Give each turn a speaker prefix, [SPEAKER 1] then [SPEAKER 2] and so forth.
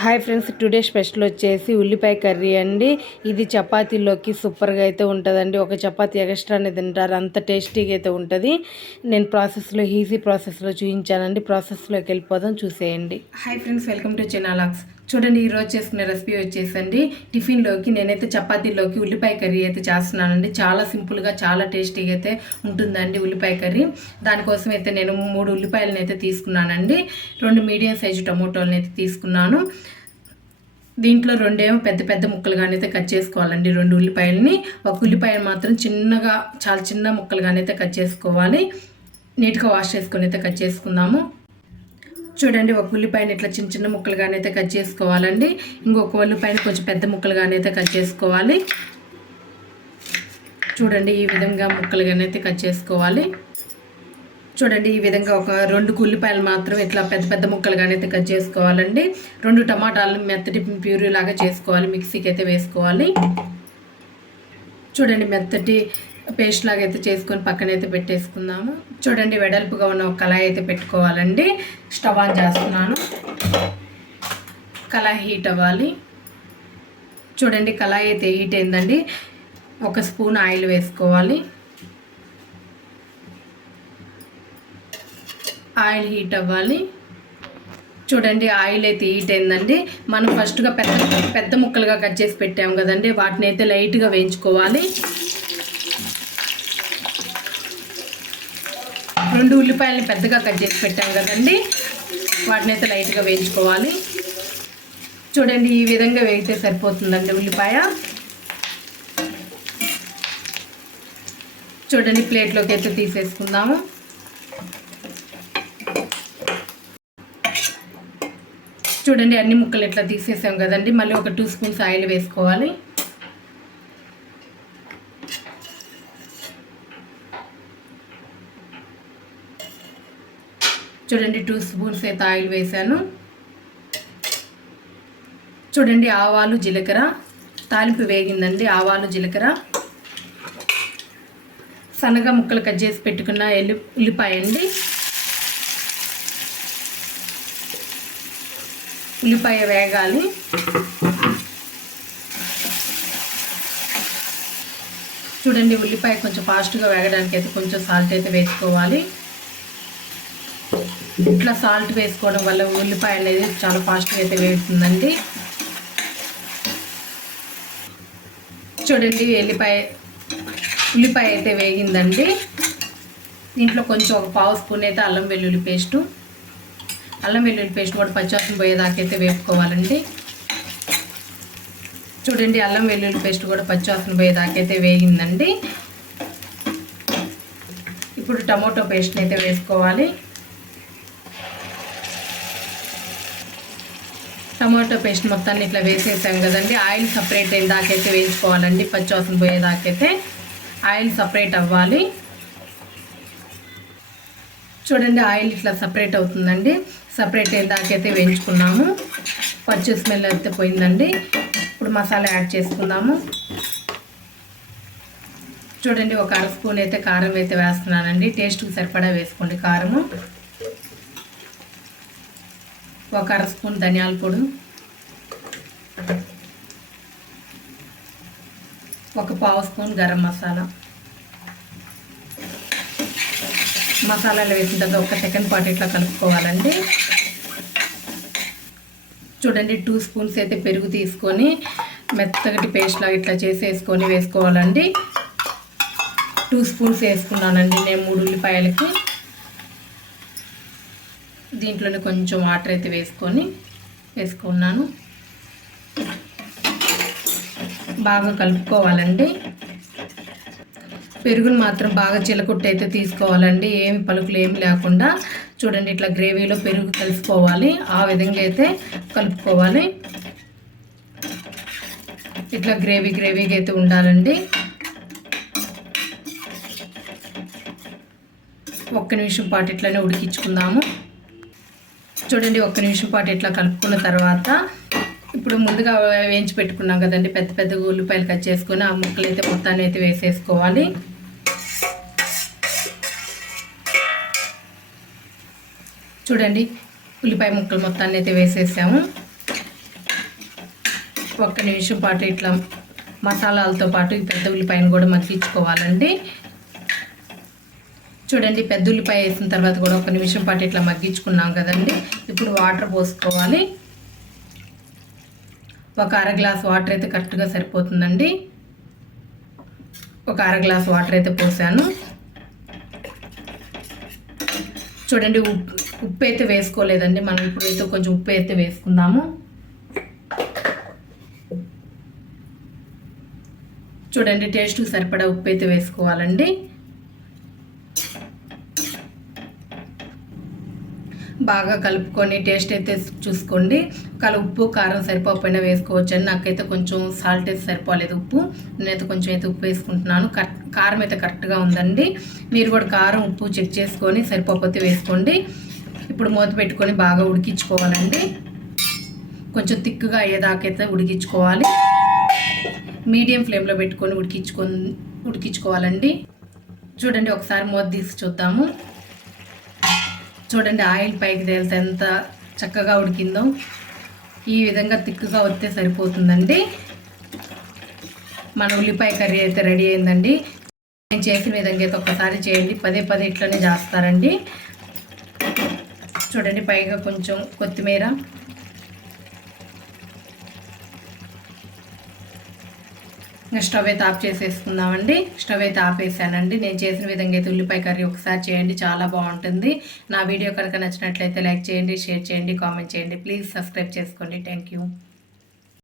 [SPEAKER 1] Hi friends today special వచ్చేసి ఉల్లిపాయ curry అండి. ఇది చపాతీలోకి సూపర్గా అయితే ఉంటుందండి. ఒక చపాతీ ఎక్స్ట్రానే తింటారు అంత టేస్టీగా అయితే ఉంటుంది. నేను ప్రాసెస్లో ఈజీ ప్రాసెస్లో చూపించానండి. ప్రాసెస్లోకి వెళ్ళిపోదాం చూసేయండి. హాయ్ ఫ్రెండ్స్ వెల్కమ్ టు చినాలాక్స్. చూడండి ఈరోజు చేసుకునే రెసిపీ వచ్చేసండి. టిఫిన్లోకి నేనైతే చపాతీలోకి ఉల్లిపాయ కర్రీ అయితే చేస్తున్నానండి. చాలా సింపుల్గా చాలా టేస్టీగా అయితే ఉంటుందండి ఉల్లిపాయ కర్రీ. దానికోసం అయితే నేను మూడు ఉల్లిపాయలను అయితే తీసుకున్నానండి. రెండు మీడియం సైజు టమోటోలను అయితే తీసుకున్నాను. దీంట్లో రెండేమో పెద్ద పెద్ద ముక్కలుగానైతే కట్ చేసుకోవాలండి. రెండు ఉల్లిపాయలని ఒక ఉల్లిపాయను మాత్రం చిన్నగా చాలా చిన్న ముక్కలుగానైతే కట్ చేసుకోవాలి. నీట్గా వాష్ చేసుకొని అయితే కట్ చేసుకుందాము. చూడండి ఒక ఉల్లిపాయని ఇట్లా చిన్న చిన్న ముక్కలుగానైతే కట్ చేసుకోవాలండి. ఇంకొక ఉల్లిపాయని కొంచెం పెద్ద ముక్కలుగానైతే కట్ చేసుకోవాలి. చూడండి ఈ విధంగా ముక్కలుగానైతే కట్ చేసుకోవాలి. చూడండి ఈ విధంగా ఒక రెండు కుల్లిపాయలు మాత్రం ఇట్లా పెద్ద పెద్ద ముక్కలుగానైతే కట్ చేసుకోవాలండి. రెండు టమాటాలు మెత్తటి ప్యూరీ లాగా చేసుకోవాలి మిక్సీకి అయితే వేసుకోవాలి. చూడండి మెత్తటి పేస్ట్ లాగా అయితే చేసుకొని పక్కన అయితే పెట్టేసుకుందాము. చూడండి వెడల్పుగా ఉన్న ఒక కళాయి అయితే పెట్టుకోవాలండి. స్టవ్ ఆన్ చేస్తున్నాను. కళాయి హీట్ అవ్వాలి. చూడండి కళాయి అయితే హీట్ అయిందండి. ఒక స్పూన్ ఆయిల్ వేసుకోవాలి. ఆయిల్ హీట్ అవ్వాలి. చూడండి ఆయిల్ అయితే హీట్ అయిందండి. మనం ఫస్ట్గా పెద్ద పెద్ద ముక్కలుగా కట్ చేసి పెట్టాము కదండి. వాటిని అయితే లైట్గా వేయించుకోవాలి. రెండు ఉల్లిపాయలని పెద్దగా కట్ చేసి పెట్టాము కదండి. వాటిని అయితే లైట్గా వేయించుకోవాలి. చూడండి ఈ విధంగా వేగితే సరిపోతుందండి ఉల్లిపాయ. చూడండి ప్లేట్లోకి అయితే తీసేసుకుందాము. చూడండి అన్ని ముక్కలు ఇట్లా తీసేసాం కదండి. మళ్ళీ ఒక టూ స్పూన్స్ ఆయిల్ వేసుకోవాలి. చూడండి టూ స్పూన్స్ అయితే ఆయిల్ వేసాను. చూడండి ఆవాలు జీలకర్ర. తాలింపు వేగిందండి ఆవాలు జీలకర్ర. సన్నగా ముక్కలు కట్ చేసి పెట్టుకున్న ఎల్లి ఉల్లిపాయ అండి ఉల్లిపాయ వేగాలి. చూడండి ఉల్లిపాయ కొంచెం ఫాస్ట్గా వేగడానికి అయితే కొంచెం సాల్ట్ అయితే వేసుకోవాలి. ఇట్లా సాల్ట్ వేసుకోవడం వల్ల ఉల్లిపాయ అనేది చాలా ఫాస్ట్గా అయితే వేస్తుందండి చూడండి ఎల్లిపాయ ఉల్లిపాయ అయితే వేగిందండి. దీంట్లో కొంచెం ఒక పావు స్పూన్ అయితే అల్లం వెల్లుల్లి పేస్టు. అల్లం వెల్లుల్లి పేస్ట్ కూడా పచ్చివాసన పోయేదాకైతే అయితే వేపుకోవాలండి. చూడండి అల్లం వెల్లుల్లి పేస్ట్ కూడా పచ్చివాసన పోయేదాకైతే అయితే వేగిందండి. ఇప్పుడు టమోటో పేస్ట్ని అయితే వేసుకోవాలి. టమాటో పేస్ట్ మొత్తాన్ని ఇట్లా వేసేసాం కదండి. ఆయిల్ సపరేట్ అయిన దాకైతే వేయించుకోవాలండి పచ్చివాసన పోయేదాకైతే. ఆయిల్ సపరేట్ అవ్వాలి. చూడండి ఆయిల్ ఇట్లా సపరేట్ అవుతుందండి. సపరేట్ దాకైతే వేయించుకున్నాము పచ్చి స్మెల్ అయితే పోయిందండి. ఇప్పుడు మసాలా యాడ్ చేసుకుందాము. చూడండి ఒక అర స్పూన్ అయితే కారం అయితే వేస్తున్నానండి. టేస్ట్కి సరిపడా వేసుకోండి కారము. ఒక అర స్పూన్ ధనియాల పొడి. ఒక పావు స్పూన్ గరం మసాలా. మసాలాలు వేసిన తర్వాత ఒక సెకండ్ పాటు ఇట్లా కలుపుకోవాలండి. చూడండి టూ స్పూన్స్ అయితే పెరుగు తీసుకొని మెత్తగటి పేస్ట్ లాగా ఇట్లా చేసేసుకొని వేసుకోవాలండి. టూ స్పూన్స్ వేసుకున్నానండి నేను మూడు ఉల్లిపాయలకి. దీంట్లోనే కొంచెం వాటర్ అయితే వేసుకొని వేసుకున్నాను. బాగా కలుపుకోవాలండి. పెరుగును మాత్రం బాగా చిలకొట్టు అయితే తీసుకోవాలండి. ఏమి పలుకులు ఏమి లేకుండా. చూడండి ఇట్లా గ్రేవీలో పెరుగు కలుపుకోవాలి. ఆ విధంగా అయితే కలుపుకోవాలి. ఇట్లా గ్రేవీ గ్రేవీగా అయితే ఉండాలండి. ఒక్క నిమిషం పాటు ఇట్లానే ఉడికించుకుందాము. చూడండి ఒక్క నిమిషం పాటు ఇట్లా కలుపుకున్న తర్వాత ఇప్పుడు ముందుగా వేయించి పెట్టుకున్నాం కదండి పెద్ద పెద్ద ఉల్లిపాయలు కట్ చేసుకొని ఆ ముక్కలు అయితే మొత్తాన్ని అయితే వేసేసుకోవాలి. చూడండి ఉల్లిపాయ ముక్కలు మొత్తాన్ని అయితే వేసేసాము. ఒక్క నిమిషం పాటు ఇట్లా మసాలాలతో పాటు ఈ పెద్ద ఉల్లిపాయను కూడా మగ్గించుకోవాలండి. చూడండి పెద్ద ఉల్లిపాయ వేసిన తర్వాత కూడా ఒక నిమిషం పాటు ఇట్లా మగ్గించుకున్నాం కదండి. ఇప్పుడు వాటర్ పోసుకోవాలి. ఒక అర గ్లాస్ వాటర్ అయితే కరెక్ట్గా సరిపోతుందండి. ఒక అర గ్లాస్ వాటర్ అయితే పోసాను. చూడండి ఉప్పు అయితే వేసుకోలేదండి. మనం ఇప్పుడు అయితే కొంచెం ఉప్పు అయితే వేసుకుందాము. చూడండి టేస్ట్కి సరిపడా ఉప్పు అయితే వేసుకోవాలండి. బాగా కలుపుకొని టేస్ట్ అయితే చూసుకోండి. కల ఉప్పు కారం సరిపోకపోయినా వేసుకోవచ్చండి. నాకైతే కొంచెం సాల్ట్ అయితే సరిపోలేదు ఉప్పు. నేనైతే కొంచెం అయితే ఉప్పు వేసుకుంటున్నాను. కారం అయితే కరెక్ట్గా ఉందండి. మీరు కూడా కారం ఉప్పు చెక్ చేసుకొని సరిపోకపోతే వేసుకోండి. ఇప్పుడు మూత పెట్టుకొని బాగా ఉడికించుకోవాలండి. కొంచెం తిక్కుగా అయ్యేదాకైతే ఉడికించుకోవాలి. మీడియం ఫ్లేమ్లో పెట్టుకొని ఉడికించుకొని ఉడికించుకోవాలండి. చూడండి ఒకసారి మూత తీసి చూద్దాము. చూడండి ఆయిల్ పైకి తేలితే ఎంత చక్కగా ఉడికిందో. ఈ విధంగా తిక్కుగా వస్తే సరిపోతుందండి. మన ఉల్లిపాయ కర్రీ అయితే రెడీ అయిందండి. నేను చేసిన విధంగా అయితే ఒక్కసారి చేయండి. పదే పదే ఇట్లనే చేస్తారండి. చూడండి పైగా కొంచెం కొత్తిమీర. స్టవ్ అయితే ఆఫ్ చేసేసుకుందామండి. స్టవ్ అయితే ఆపేసానండి. నేను చేసిన విధంగా అయితే ఉల్లిపాయ కర్రీ ఒకసారి చేయండి చాలా బాగుంటుంది. నా వీడియో కనుక నచ్చినట్లయితే లైక్ చేయండి షేర్ చేయండి కామెంట్ చేయండి. ప్లీజ్ సబ్స్క్రైబ్ చేసుకోండి. Thank you.